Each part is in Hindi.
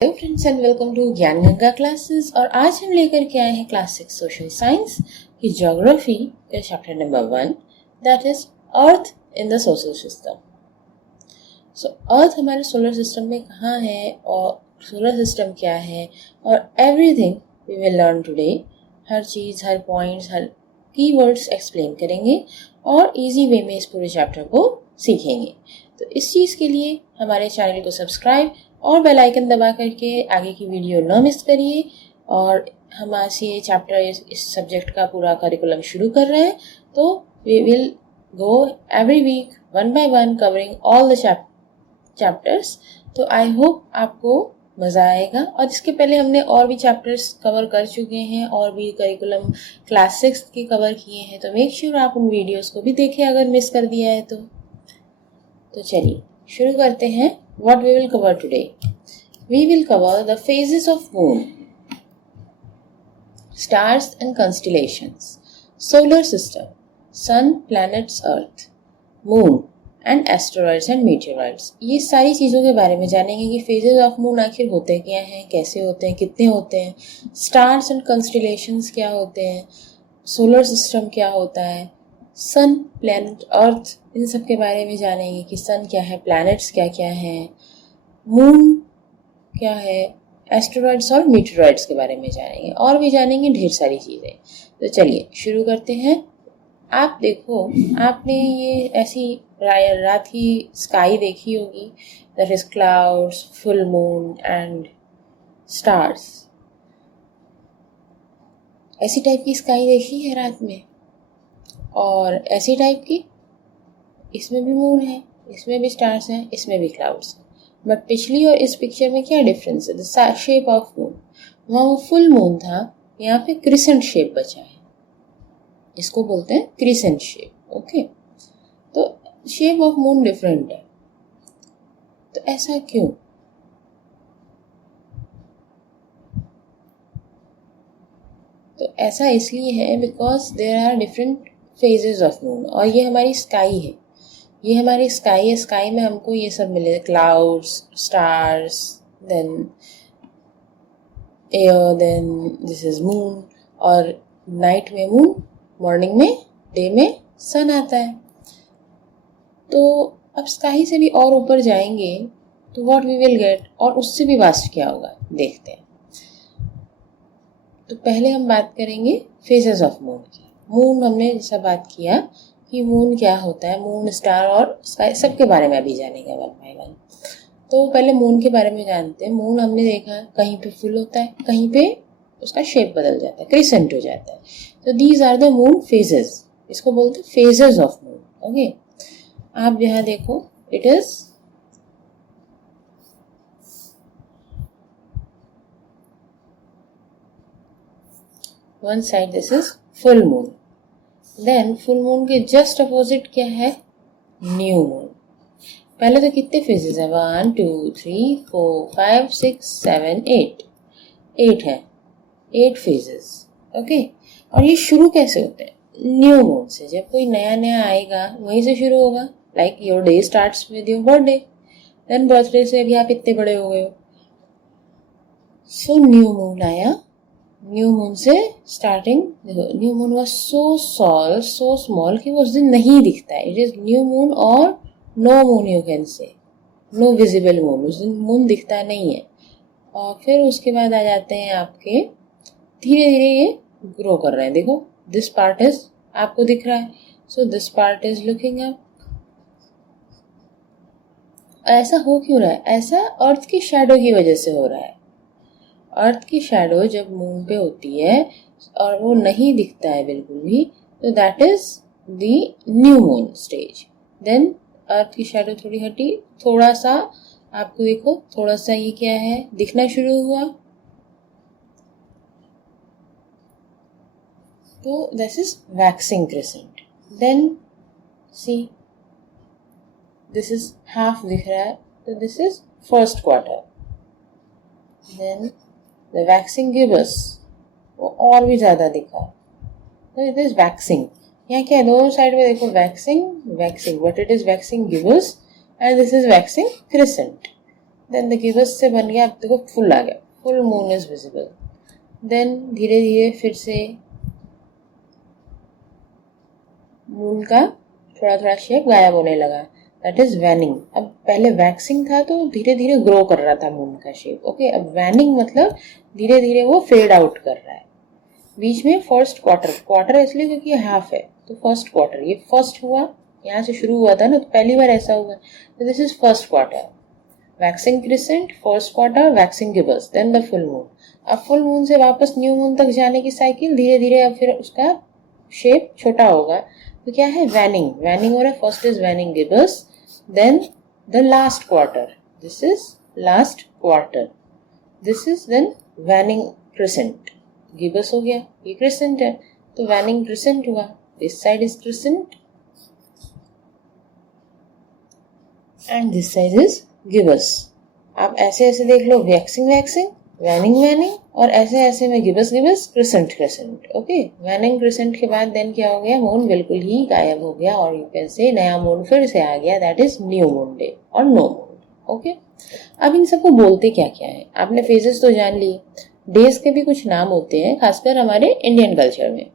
Hello friends and welcome to Gyan Ganga classes. और आज हम लेकर के आए हैं क्लास 6 सोशल साइंस की ज्योग्राफी का chapter number 1, that is earth in the solar system. So earth हमारे सोलर सिस्टम में कहाँ है और सोलर सिस्टम क्या है और everything we will learn today. हर चीज़, हर पॉइंट्स, हर कीवर्ड्स एक्सप्लेन करेंगे और इजी वे में इस पूरे चैप्टर को सीखेंगे। तो इस चीज़ के लिए हमारे चैनल को सब्सक्राइब और बेल आइकन दबा करके आगे की वीडियो न मिस करिए। और हम आज ये चैप्टर इस सब्जेक्ट का पूरा करिकुलम शुरू कर रहे हैं, तो we will go every week one by one covering all the chapters. तो आई होप आपको मज़ा आएगा। और इसके पहले हमने और भी चैप्टर्स कवर कर चुके हैं और भी करिकुलम क्लास 6 के कवर किए हैं, तो मेक श्योर आप उन वीडियोस को भी देखें अगर मिस कर दिया है तो चलिए शुरू करते हैं। What we will cover today? We will cover the phases of moon, stars and constellations, solar system, sun, planets, earth, moon and asteroids and meteorites। ये सारी चीज़ों के बारे में जानेंगे कि phases of moon आखिर होते क्या हैं, कैसे होते हैं, कितने होते हैं, stars and constellations क्या होते हैं, solar system क्या होता है, सन, प्लैनेट, अर्थ, इन सब के बारे में जानेंगे कि सन क्या है, प्लैनेट्स क्या क्या हैं, मून क्या है, एस्टेरॉइड्स और मीटेरॉइड्स के बारे में जानेंगे और भी जानेंगे ढेर सारी चीज़ें। तो चलिए शुरू करते हैं। आप देखो, आपने ये ऐसी रात की स्काई देखी होगी, that is clouds, full moon and stars. ऐसी टाइप की स्काई देखी है रात में? और ऐसी टाइप की इसमें भी मून है, इसमें भी स्टार्स हैं, इसमें भी क्लाउड्स हैं। बट पिछली और इस पिक्चर में क्या डिफरेंस है? द शेप ऑफ मून, वहाँ वो फुल मून था, यहाँ पे क्रिसेंट शेप बचा है, इसको बोलते हैं क्रिसेंट शेप। ओके, तो शेप ऑफ मून डिफरेंट है। तो ऐसा क्यों? तो ऐसा इसलिए है because there are different phases of moon. और ये हमारी स्काई है, ये हमारी स्काई है। स्काई में हमको ये सब मिले, clouds, stars, then air, then this is moon. और नाइट में मून, मॉर्निंग में, डे में सन आता है। तो अब स्काई से भी और ऊपर जाएंगे तो व्हाट वी विल गेट, और उससे भी वास्ट क्या होगा, देखते हैं। तो पहले हम बात करेंगे फेजेस ऑफ मून की। मून हमने जैसा बात किया कि मून क्या होता है, मून, स्टार और स्काई, सबके बारे में अभी जानेंगे वन बाय वन। तो पहले मून के बारे में जानते हैं। मून हमने देखा कहीं पे फुल होता है, कहीं पे उसका शेप बदल जाता है, क्रिसेंट हो जाता है। तो these are the moon phases, इसको बोलते हैं फेजेस ऑफ मून। ओके, आप यहाँ देखो, it is one side, this is full moon. Then full moon के जस्ट अपोजिट क्या है? New moon. पहले तो कितने फेजेस है? 1 2 3 4 5 6 7 8 है, 8 फेजेस। ओके, और ये शुरू कैसे होते हैं? न्यू मून से। जब कोई नया नया आएगा वहीं से शुरू होगा। Like your day starts with your birthday, then birthday से अभी आप इतने बड़े हो गए हो। सो न्यू मून आया, न्यू मून से स्टार्टिंग। देखो, new moon was so small कि वो उस दिन नहीं दिखता है। इट इज न्यू मून और no moon, you can say no visible moon. उस दिन मून दिखता नहीं है। और फिर उसके बाद आ जाते हैं आपके, धीरे धीरे ये ग्रो कर रहे हैं। देखो, दिस पार्ट इज आपको दिख रहा है, so this part is looking up. ऐसा हो क्यों रहा है? ऐसा अर्थ की शैडो की वजह से हो रहा है। अर्थ की शैडो जब मून पे होती है और वो नहीं दिखता है बिल्कुल भी, तो that is the new moon stage. Then earth की शैडो थोड़ी हटी, थोड़ा सा आपको देखो, थोड़ा सा ये क्या है, दिखना शुरू हुआ। तो this is waxing crescent. Then see, this is half दिख रहा है, तो this is first quarter. Then the waxing gibbous, वो और भी ज़्यादा दिखा, तो इट इज़ वैक्सिंग। यहाँ क्या है, दोनों साइड में देखो, waxing waxing, but it is waxing gibbous and this is waxing crescent. Then the gibbous से बन गया, अब देखो फुल आ गया, full moon is visible. Then धीरे धीरे फिर से मून का थोड़ा थोड़ा शेप गायब होने लगा, दैट इज वैनिंग। अब पहले वैक्सिंग था तो धीरे धीरे ग्रो कर रहा था मून का शेप, ओके। अब वैनिंग मतलब धीरे धीरे वो फेड आउट कर रहा है। बीच में फर्स्ट क्वार्टर, क्वार्टर इसलिए क्योंकि हाफ है, तो फर्स्ट क्वार्टर, ये फर्स्ट हुआ, यहाँ से शुरू हुआ था ना, तो पहली बार ऐसा हुआ, तो this is first quarter. Waxing crescent, first quarter, waxing gibbous, then the full moon. अब फुल मून से वापस न्यू मून तक जाने की साइकिल धीरे धीरे, अब फिर उसका शेप छोटा होगा, तो क्या है, वैनिंग, वैनिंग हो रहा है। First is waning gibbous, then the last quarter, this is last quarter, this is then waning crescent. Gibbous हो गया, ये क्रिसेंट है, तो वैनिंग क्रिसेंट हुआ, this side is crescent and this side is gibbous. आप ऐसे ऐसे देख लो, वैक्सिंग वैक्सिंग, वैनिंग वैनिंग, और ऐसे ऐसे में gibbous gibbous, crescent crescent, okay. Waning crescent के बाद देन क्या हो गया, मून बिल्कुल ही गायब हो गया, और यू कैन से नया मून फिर से आ गया, that is new moon day और नो मून, ओके। अब इन सबको बोलते क्या क्या है, आपने फेजेस तो जान लिए, डेज के भी कुछ नाम होते हैं, खासकर हमारे इंडियन कल्चर में।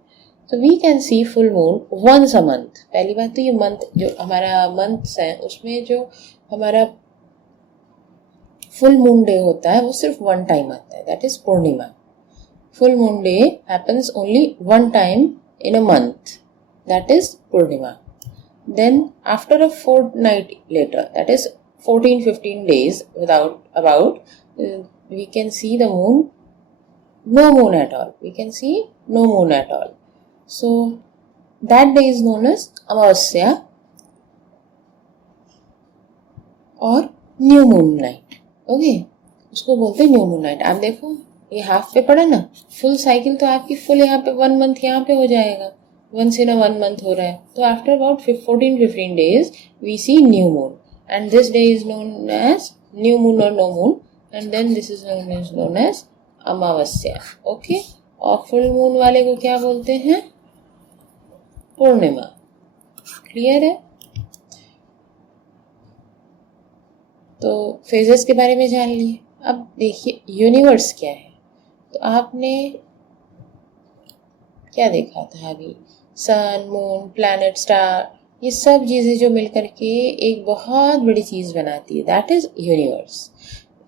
तो we can see full moon once a month. पहली बात तो ये मंथ, जो हमारा मंथ्स है उसमें जो हमारा फुल मून डे होता है वो सिर्फ वन टाइम आता है, that is Purnima. Full moon day happens only one time in a month, that is Purnima. Then after a fortnight later, that is 14-15 days without about, we can see the moon, no moon at all, we can see no moon at all. So that day is known as amavasya और न्यू मून नाइट, ओके, उसको बोलते हैं न्यू मून नाइट। आप देखो ये हाफ पे पड़ा ना, फुल साइकिल तो आपकी फुल यहाँ पे 1 मंथ यहाँ पे हो जाएगा, once in a 1 month हो रहा है, तो after about 14-15 days we see new moon and this day is known as new moon or no moon, and then this is known as Amavasya, okay. और फुल मून वाले को क्या बोलते हैं, पूर्णिमा, क्लियर है। तो फेजेस के बारे में जान लिए। अब देखिए यूनिवर्स क्या है, तो आपने क्या देखा था अभी, सन, मून, प्लैनेट, स्टार, ये सब चीज़ें जो मिलकर के एक बहुत बड़ी चीज़ बनाती है, दैट इज यूनिवर्स।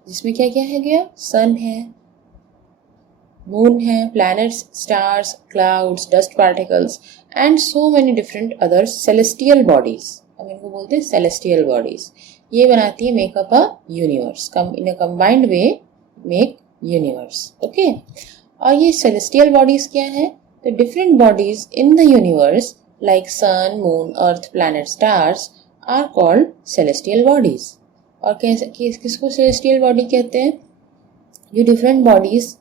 जिसमें क्या क्या है गया, सन है, मून है, planets, stars, clouds, dust particles and so many different other celestial bodies, हम इनको बोलते हैं सेलेस्टियल बॉडीज। ये बनाती है makeup a universe, in a combined way make universe, okay. और ये सेलेस्टियल बॉडीज क्या है, the different bodies in the universe like sun, moon, earth, planet, stars are called celestial bodies. और किसको सेलेस्टियल बॉडी कहते हैं, जो डिफरेंट बॉडीज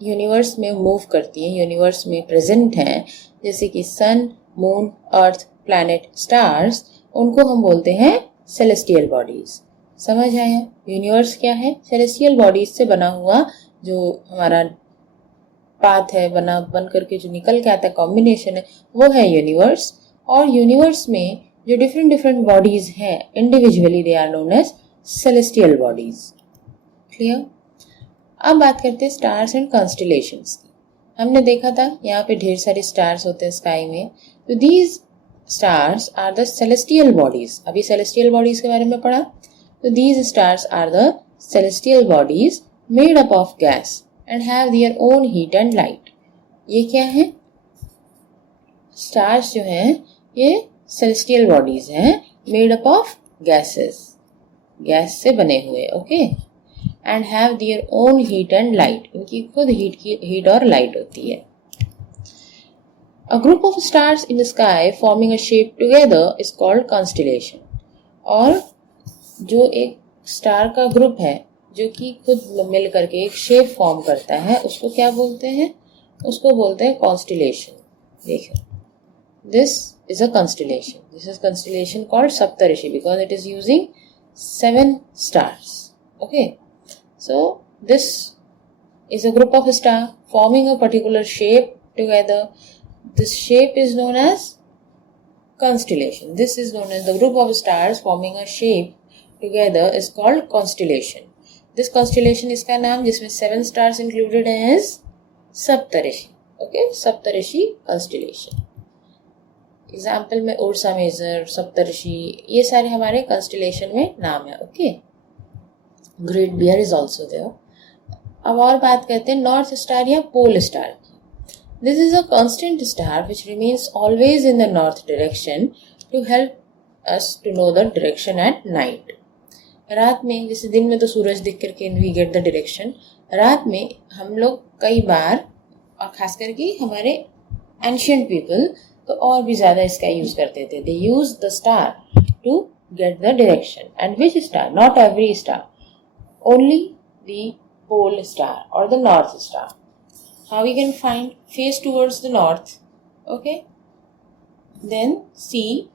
यूनिवर्स में मूव करती हैं, यूनिवर्स में प्रेजेंट हैं, जैसे कि सन, मून, अर्थ, प्लैनेट, स्टार्स, उनको हम बोलते हैं सेलेस्टियल बॉडीज। समझ आया, यूनिवर्स क्या है, सेलेस्टियल बॉडीज से बना हुआ जो हमारा पाथ है, बन करके जो निकल के आता है, कॉम्बिनेशन है, वो है यूनिवर्स। और यूनिवर्स में जो डिफरेंट डिफरेंट बॉडीज हैं individually, they are known as celestial bodies, clear. अब बात करते हैं स्टार्स एंड कॉन्स्टेलेशंस की। हमने देखा था यहाँ पे ढेर सारे स्टार्स होते हैं स्काई में, तो these stars are the celestial bodies. अभी सेलेस्टियल बॉडीज के बारे में पढ़ा, तो these stars are the celestial bodies made up of gas and have their own heat and light. ये क्या है, स्टार्स जो हैं ये सेलेस्टियल बॉडीज हैं made up of gases, gas से बने हुए, okay. And have their own heat and light, इनकी खुद हीट और लाइट होती है। A group of stars in the sky forming a shape together is called constellation. और जो एक स्टार का ग्रुप है जो कि खुद मिल करके एक शेप फॉर्म करता है, उसको क्या बोलते हैं, उसको बोलते हैं कॉन्स्टेलेशन। देखो, this is a constellation, this is constellation called Saptarishi because it is using 7 stars, okay. So this is a group of stars forming a particular shape together. This shape is known as constellation. This is known as the group of stars forming a shape together is called constellation. This constellation, इसका नाम जिसमें 7 स्टार्स इंक्लूडेड है is Saptarishi. Okay, Saptarishi constellation. Example में उर्सा मेजर, सप्तऋषि, ये सारे हमारे कॉन्स्टिलेशन में नाम है. Okay, great bear is also there. अब और बात करते हैं नॉर्थ स्टार या पोल स्टार की. This is a constant star which remains always in the north direction to help us to know the direction at night. रात में, जैसे दिन में तो सूरज दिख करके वी गेट द डायरेक्शन, रात में हम लोग कई बार, और खास करके हमारे एंशियंट पीपल तो और भी ज़्यादा इसका यूज़ करते थे. They use the star to get the direction. And which star? Not every star, only the pole star और the north star. How we can find? Face towards the north. Okay, then see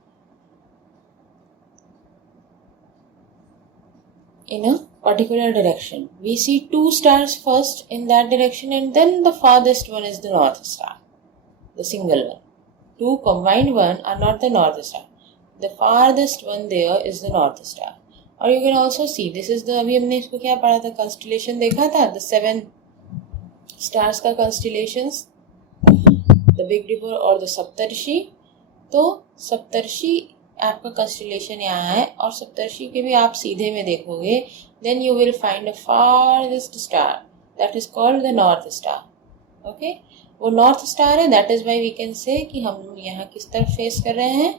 in a particular direction. We see 2 stars first in that direction, and then the farthest one is the north star, the single one. 2 combined one are not the north star. The farthest one there is the north star. Or you can also see, this is the, अभी हमने इसको क्या पढ़ा था, constellation देखा था, the 7 स्टार्स का कॉन्स्टिलेशंस, द बिग डिपर और द सप्तर्षि. तो सप्तर्षि आपका कॉन्स्टिलेशन यहाँ है, और सप्तर्षि के भी आप सीधे में देखोगे, then you will find a farthest star that is called the north star. Okay, वो नॉर्थ स्टार है, that is why we can say कि हम यहाँ किस तरफ फेस कर रहे हैं,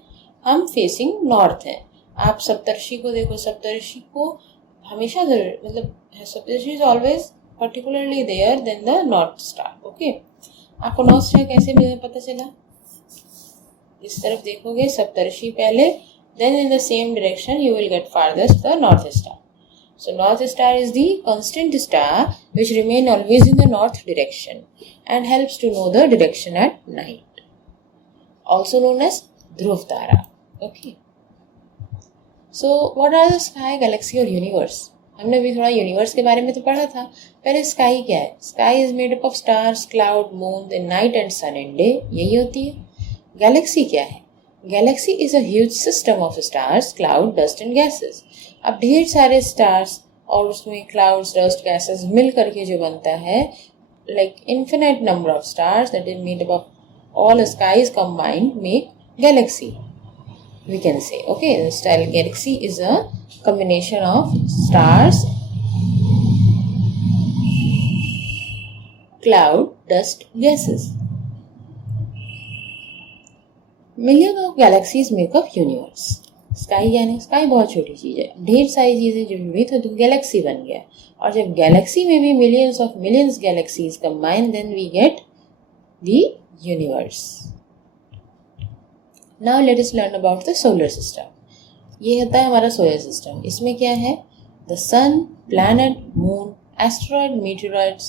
हम फेसिंग नॉर्थ हैं. आप सप्तर्षि को देखो, सप्तर्षि को हमेशा जरूर, मतलब Saptarishi is always particularly there than the north star. Okay, आपको नॉर्थ स्टार कैसे पता चला? इस तरफ देखोगे सप्तर्षि पहले, then in the same direction you will get farthest the north star. So north star is the constant star which remain always in the north direction and helps to know the direction at night, also known as Dhruv Tara. Okay, so what are the sky, galaxy और universe? हमने भी थोड़ा यूनिवर्स के बारे में तो पढ़ा था. पहले स्काई क्या है? Sky is made up of stars, cloud, moon, in night and sun and day, यही होती है. गैलेक्सी क्या है? Galaxy is a huge system of stars, cloud, dust and gases. अब ढेर सारे स्टार्स और उसमें क्लाउड्स, डस्ट, गैसेस मिल करके जो बनता है, like infinite number of stars that is made up of all skies combined make galaxy, we can say. Okay, the style galaxy is a combination of stars, cloud, dust, gases. Million of galaxies make up universe. Sky यानी स्काई बहुत छोटी चीज है, ढेर सारी चीजें जब हुई तो गैलेक्सी बन गया. और जब गैलेक्सी में भी millions of millions galaxies combine, then we get the universe. Now let us learn about the solar system. ये होता है हमारा सोलर सिस्टम. इसमें क्या है? The sun, planet, moon, asteroid, meteoroids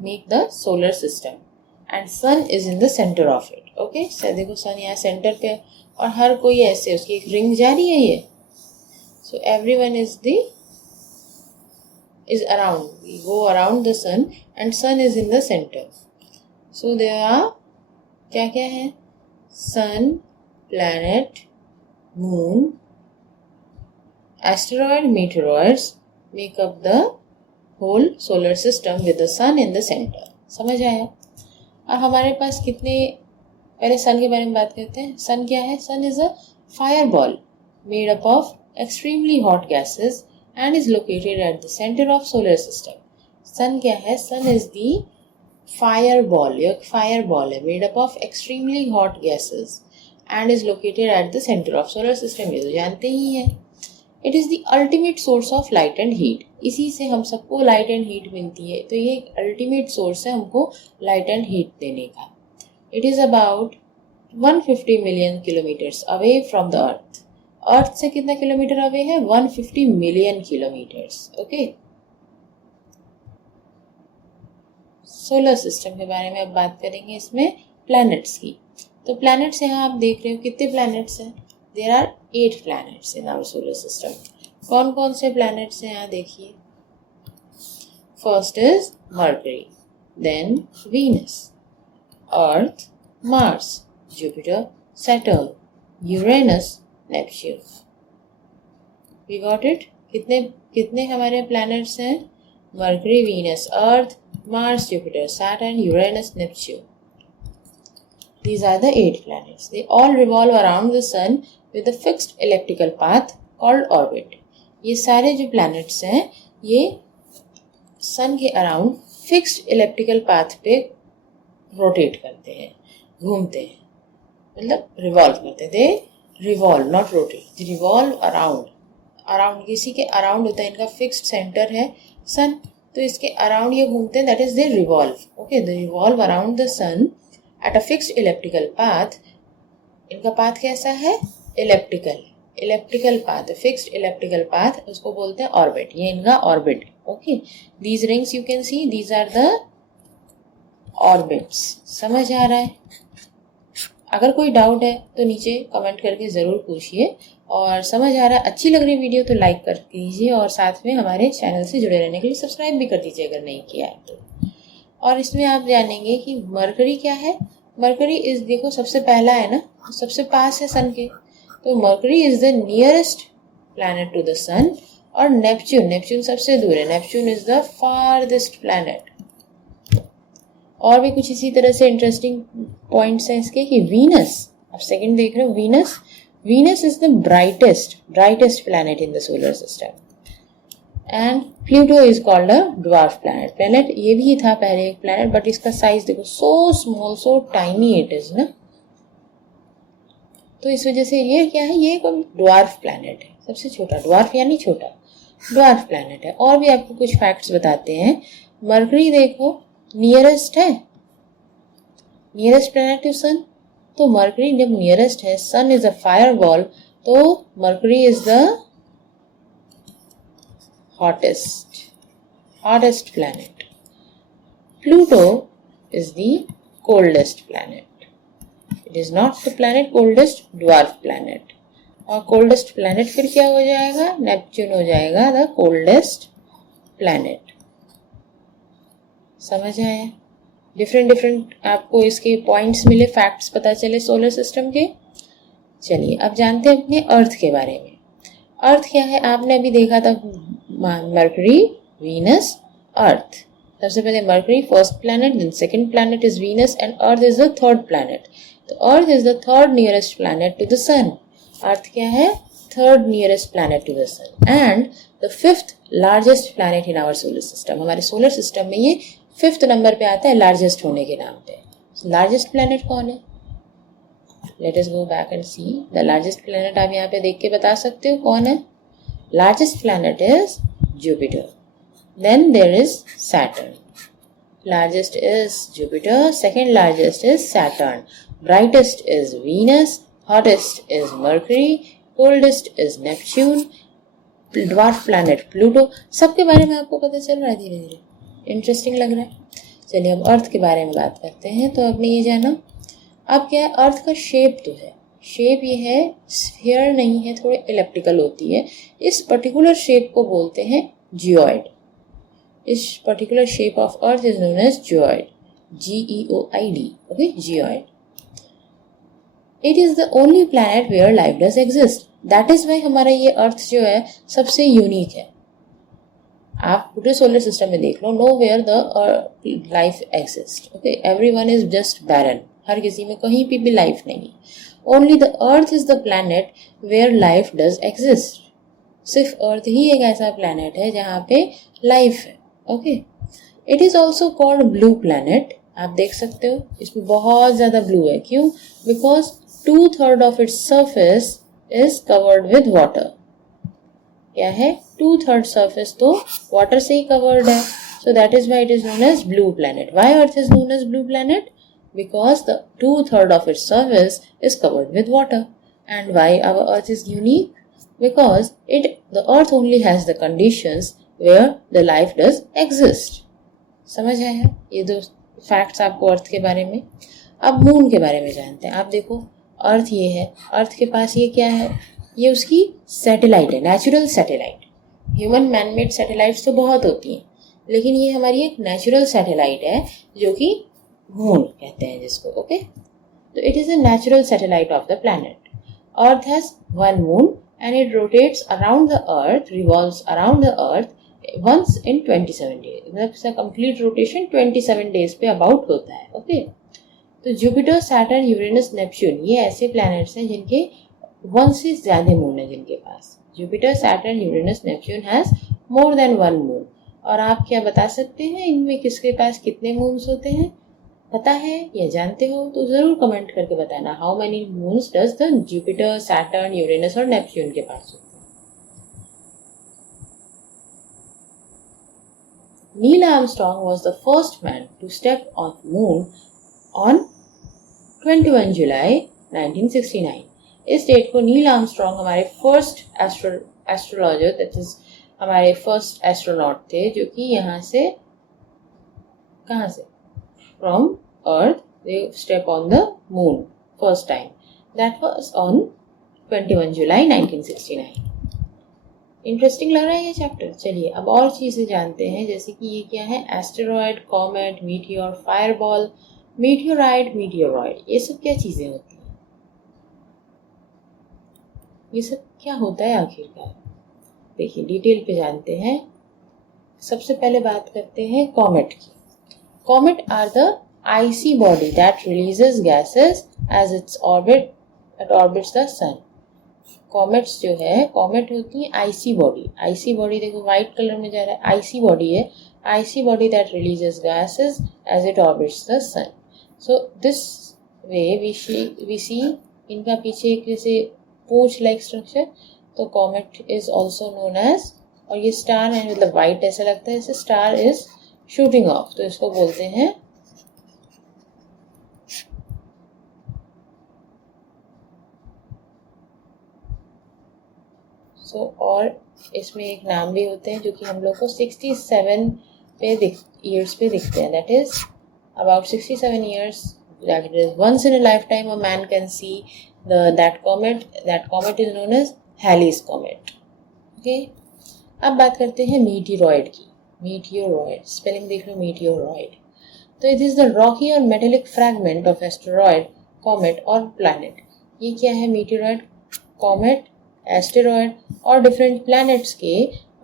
make the solar system, and sun is in the center of it. Okay, so देखो सन यहाँ सेंटर पे, और हर कोई ऐसे उसकी एक रिंग जा रही है ये. So everyone is around. We go around the sun, and sun is in the center. So there are क्या क्या है? Sun, planet, moon, asteroid, meteoroids make up the whole solar system with the sun in the center. समझ आया? और हमारे पास कितने, पहले सन के बारे में बात करते हैं. सन क्या है? Sun is a fireball made up of extremely hot gases and is located at the center of solar system. सन क्या है? सन is the fireball, एक fireball है made up of extremely hot gases and is located at the center of solar system. ये तो जानते ही हैं. It is the ultimate source of light and heat. इसी से हम सबको light and heat मिलती है. तो ये एक ultimate source है हमको light and heat देने का. It is about 150 million kilometers away from the earth. अर्थ से कितना किलोमीटर अवे है? 150 million kilometers. Okay. Solar system के बारे में अब बात करेंगे इसमें प्लैनेट्स की. तो प्लैनेट्स यहाँ आप देख रहे हो कितने प्लैनेट्स हैं? There are 8 planets in our solar system. कौन कौन से प्लैनेट्स हैं यहाँ देखिए. First is Mercury, then Venus, Earth, Mars, Jupiter, Saturn, Uranus, Neptune. We got it. कितने कितने हमारे प्लैनेट्स हैं? Mercury, Venus, Earth, Mars, Jupiter, Saturn, Uranus, Neptune. These are the 8 planets. They all revolve around the sun with a fixed elliptical path called orbit. ये सारे जो planets हैं ये sun के around fixed elliptical path पे rotate करते हैं, घूमते हैं, मतलब revolve करते हैं. They revolve, not rotate. They revolve around. Around किसी के around होता है, इनका fixed center है sun, तो इसके around ये घूमते हैं, that is they revolve. Okay, they revolve around the sun at a fixed elliptical path. इनका पाथ कैसा है? elliptical path, fixed elliptical path, उसको बोलते हैं orbit. ये इनका orbit. Okay, these rings you can see, these are the orbits. समझ आ रहा है? अगर कोई डाउट है तो नीचे कमेंट करके ज़रूर पूछिए, और समझ आ रहा है, अच्छी लग रही वीडियो तो लाइक कर दीजिए, और साथ में हमारे चैनल से जुड़े रहने के लिए सब्सक्राइब भी कर दीजिए अगर नहीं किया है तो. और इसमें आप जानेंगे कि मरकरी क्या है. मरकरी इस, देखो सबसे पहला है ना, सबसे पास है सन के, तो Mercury is the nearest planet to the sun. और नेपच्यून सबसे दूर है. Neptune is the farthest planet. और भी कुछ इसी तरह से इंटरेस्टिंग पॉइंट्स हैं इसके कि वीनस, आप सेकंड देख रहे हो, Venus is the brightest planet in the solar system. And Pluto is called a dwarf planet. ये भी था पहले एक प्लैनेट, बट इसका साइज देखो, so small, so tiny it is ना, तो इस वजह से ये क्या है, ये एक ड्वार्फ प्लैनेट है, सबसे छोटा. ड्वार्फ यानी छोटा, ड्वार्फ प्लैनेट है. और भी आपको कुछ फैक्ट्स बताते हैं. मरकरी देखो नियरेस्ट है, नियरेस्ट प्लैनेट टू सन, तो मरकरी जब नियरेस्ट है, sun is a fire ball, तो Mercury is the hottest planet. Pluto is the coldest planet. It is not the planet coldest, dwarf planet. और coldest planet फिर क्या हो जाएगा? Neptune हो जाएगा the coldest planet. समझ आया? डिफरेंट आपको इसके पॉइंट्स मिले, फैक्ट्स पता चले सोलर सिस्टम के. चलिए अब जानते हैं अपने अर्थ के बारे में. अर्थ क्या है? आपने अभी देखा था मरकरी, वीनस, अर्थ. सबसे पहले Mercury first planet, then second planet is Venus, and Earth is the third planet. तो Earth is the third nearest planet to the sun. Earth क्या है? Third nearest planet to the sun, and the fifth largest planet in our solar system. हमारे सोलर सिस्टम में ये फिफ्थ नंबर पे आता है लार्जेस्ट होने के नाम पे. लार्जेस्ट प्लैनेट कौन है? Let us go back and see the largest planet. आप यहाँ पे देख के बता सकते हो कौन है. Largest planet is Jupiter. Then there is Saturn. Largest is Jupiter. Second largest is Saturn. Brightest is Venus. Hottest is Mercury. Coldest is Neptune. Dwarf planet Pluto. सबके बारे में आपको पता चल रहा है धीरे धीरे. इंटरेस्टिंग लग रहा है. चलिए अब अर्थ के बारे में बात करते हैं. तो आपने ये जाना. अब क्या है? अर्थ का शेप तो है, शेप ये है, स्फीयर नहीं है, थोड़े इलेप्टिकल होती है. इस पर्टिकुलर शेप को बोलते हैं जियोइड. इस particular shape of earth is known as geoid. GEOID. Okay, geoid. It is the only planet where life does exist. That is why हमारा ये अर्थ जो है सबसे यूनिक है. आप पूरे सोलर सिस्टम में देख लो, nowhere the life exist. Okay, everyone is just barren. हर किसी में कहीं पे भी लाइफ नहीं है. Only the Earth is the planet where life does exist. सिर्फ अर्थ ही एक ऐसा प्लैनेट है जहाँ पे लाइफ है. Okay, it is also called blue planet. आप देख सकते हो इसमें बहुत ज़्यादा ब्लू है. क्यों? Because 2/3 of its surface is covered with water. क्या है? 2/3 सरफेस तो वाटर से ही कवर्ड है. So that is why it is known as blue planet. Why earth is known as blue planet? Because the 2/3 of its surface is covered with water. And why our earth is unique? Because the earth only has the conditions where the life does exist. समझ आया? ये दो फैक्ट्स आपको अर्थ के बारे में. अब मून के बारे में जानते हैं. आप देखो अर्थ ये है, अर्थ के पास ये क्या है? ये उसकी सैटेलाइट है, natural satellite. Human manmade satellites तो बहुत होती हैं, लेकिन ये हमारी एक नेचुरल सैटेलाइट है जो कि मून कहते हैं जिसको. ओके, तो it is a natural satellite of the planet. Earth has 1 moon and it rotates around the earth, revolves around the earth once in 27 days. मतलब इसका complete rotation 27 days पे about होता है. ओके, तो जुपिटर, सैटर्न, यूरेनस, नेपच्यून ये ऐसे प्लैनेट्स हैं जिनके वन से ज्यादा मून है जिनके पास. Jupiter, Saturn, Uranus, Neptune has more than one moon. और आप क्या बता सकते हैं इनमें किसके पास कितने मून्स होते हैं? पता है या जानते हो तो जरूर कमेंट करके बताना. How many moons does the Jupiter, Saturn, Uranus और नेपच्यून के पास होते हैं? Neil Armstrong was the first man to step on the moon on 21 जुलाई 1969. इस डेट को नील आर्मस्ट्रॉन्ग हमारे फर्स्ट एस्ट्रोलॉजर दैट इज हमारे फर्स्ट एस्ट्रोनॉट थे जो कि यहाँ से कहाँ से from earth they step on the moon first time. That was on 21 July 1969. Interesting लग रहा है ये चैप्टर. चलिए अब और चीज़ें जानते हैं जैसे कि ये क्या है. एस्टेरॉयड, कॉमेट, मीटियोर, फायरबॉल, मीटियोराइड, मीटियोरॉयड, ये सब क्या चीज़ें होती हैं? ये सब क्या होता है आखिरकार? देखिए डिटेल पे जानते हैं. सबसे पहले बात करते हैं कॉमेट की. Comet are the icy body that releases gases as its orbit it orbits the sun. Comets जो है, कॉमेट होती है आइसी बॉडी. आइसी बॉडी देखो व्हाइट कलर में जा रहा है, आइसी बॉडी है. Icy body that releases gases as it orbits the sun. So this way we see इनका पीछे एक जैसे पूंछ लाइक स्ट्रक्चर. तो comet is also known as, और ये स्टार है मतलब व्हाइट ऐसा लगता है जैसे स्टार इज शूटिंग ऑफ, तो इसको बोलते हैं और इसमें एक नाम भी होते हैं जो कि हम लोग को 67 ईयर्स पे दिखते हैं. That is about 67 years. That is once in a lifetime a man can see that comet. That comet is known as Halley's comet. Okay, अब बात करते हैं मीटियोरॉयड की. मीटियोरॉयड स्पेलिंग देख लो, मीटियोरॉयड. तो इट इज द रॉकी और metallic fragment of asteroid, comet और प्लैनेट. ये क्या है? मीटियोरॉयड, कॉमेट, एस्टेरॉयड और डिफरेंट प्लैनेट्स के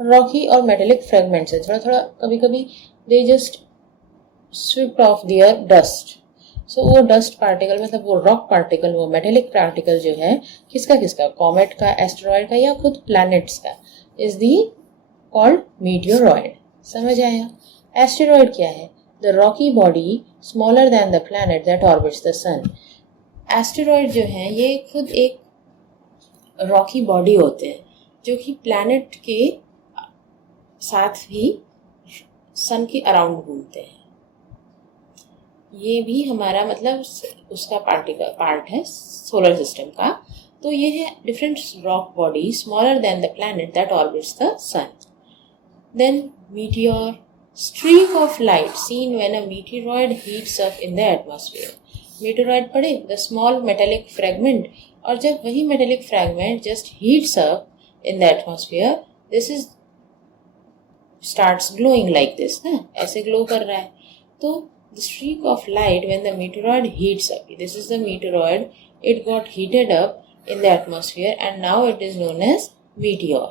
रॉकी और मेटेलिक फ्रेगमेंट्स है. थोड़ा थोड़ा कभी कभी they just swift off their dust. So वो डस्ट पार्टिकल मतलब वो रॉक पार्टिकल, वो मेटेलिक पार्टिकल जो है किसका किसका, कॉमेट का, एस्टेरॉयड का या खुद प्लैनेट्स का, इज दी कॉल्ड मीटियोरॉयड. समझ आया? एस्टेरॉयड क्या है? The rocky body smaller than the planet that orbits the sun. Asteroid जो है ये खुद एक रॉकी बॉडी होते हैं जो कि प्लैनेट के साथ ही सन के अराउंड घूमते हैं. ये भी हमारा मतलब उसका पार्ट है सोलर सिस्टम का. तो ये है different rock body smaller than the planet that orbits the sun. Then meteor, streak of light seen when a meteoroid heats up in the atmosphere. Meteoroid पढ़े, the small metallic fragment, और जब वही metallic fragment just heats up in the atmosphere, this is starts glowing like this, ना ऐसे glow कर रहा है. तो the streak of light when the meteoroid heats up, this is the meteoroid, it got heated up in the atmosphere and now it is known as meteor.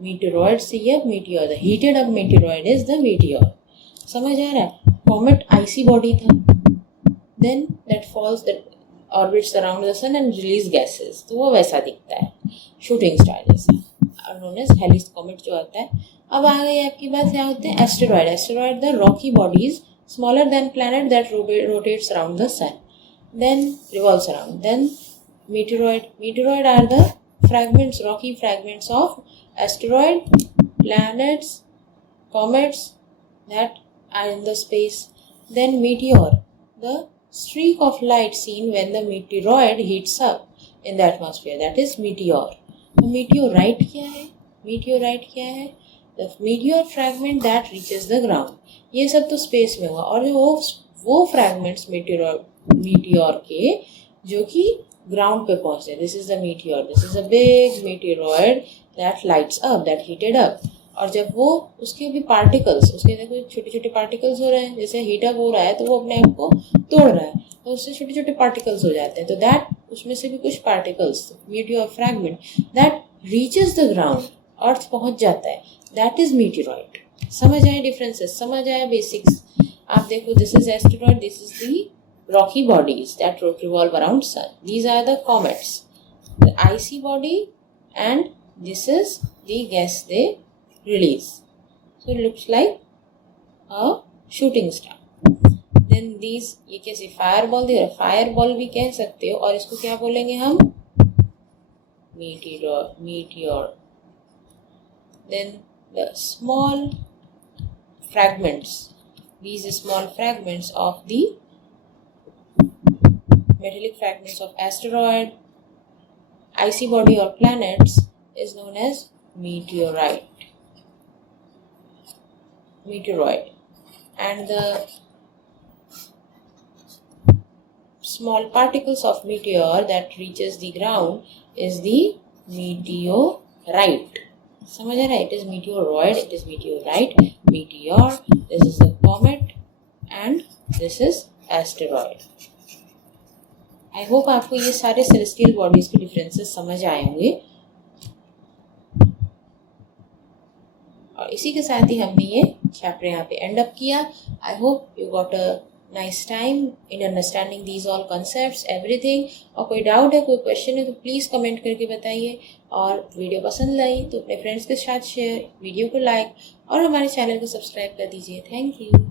Meteoroid से ये meteor, the heated up meteoroid is the meteor. समझ आ रहा है? कॉमेट आइसी बॉडी था, then that falls that orbits around the sun and release gases, तो वो वैसा दिखता है शूटिंग स्टार जैसा, नोन एज हेलिस कॉमेट जो आता है. अब आ गई आपकी बात, क्या होते हैं asteroid. Asteroid the rocky bodies smaller than planet that rotates around the sun, then revolves around. Then meteoroid are the fragments, rocky fragments of asteroid, planets, comets that are in the space. Then meteor, the streak of light seen when the meteoroid heats up in the atmosphere, that is meteor. meteorite क्या है? meteorite क्या है? The meteor fragment that reaches the ground. ये सब तो स्पेस में हुआ, और वो फ्रैगमेंट्स meteor के जो कि ग्राउंड पे पहुंचते हैं. This is the meteor, this is a big meteoroid that lights up, that heated up. और जब वो उसके भी पार्टिकल्स, उसके देखो छोटे छोटे पार्टिकल्स हो रहे हैं, जैसे हीट अप हो रहा है तो वो अपने आप को तोड़ रहा है तो उससे छोटे छोटे पार्टिकल्स हो जाते हैं. तो दैट उसमें से भी कुछ particles, meteor fragment that reaches the ground, Earth पहुंच जाता है, दैट इज मीटियोराइड। समझ आए डिफरेंसेस, समझ आया बेसिक्स। आप देखो, this is asteroid, this is the rocky bodies that revolve around sun, these are the comets, the icy body, and this is the gas they release, so it looks like a shooting star. Then these, ये कैसे फायर बॉल दे, फायर बॉल भी कह सकते हो, और इसको क्या बोलेंगे हम, meteor. Then the small fragments, these small fragments of the metallic fragments of asteroid, icy body or planets is known as meteoroid. And the small particles of meteor that reaches the ground is the meteorite. समझ आ रहा है? It is meteoroid, it is meteorite, meteor, this is the comet, and this is asteroid. I hope आपको ये सारे celestial bodies के differences समझ आए होंगे। और इसी के साथ ही हमने ये चैप्टर यहाँ पे एंड अप किया। I hope you got a nice time in understanding these all concepts, everything. और कोई डाउट है, कोई क्वेश्चन है तो प्लीज़ कमेंट करके बताइए। और वीडियो पसंद आई तो अपने फ्रेंड्स के साथ शेयर, वीडियो को लाइक और हमारे चैनल को सब्सक्राइब कर दीजिए। Thank you.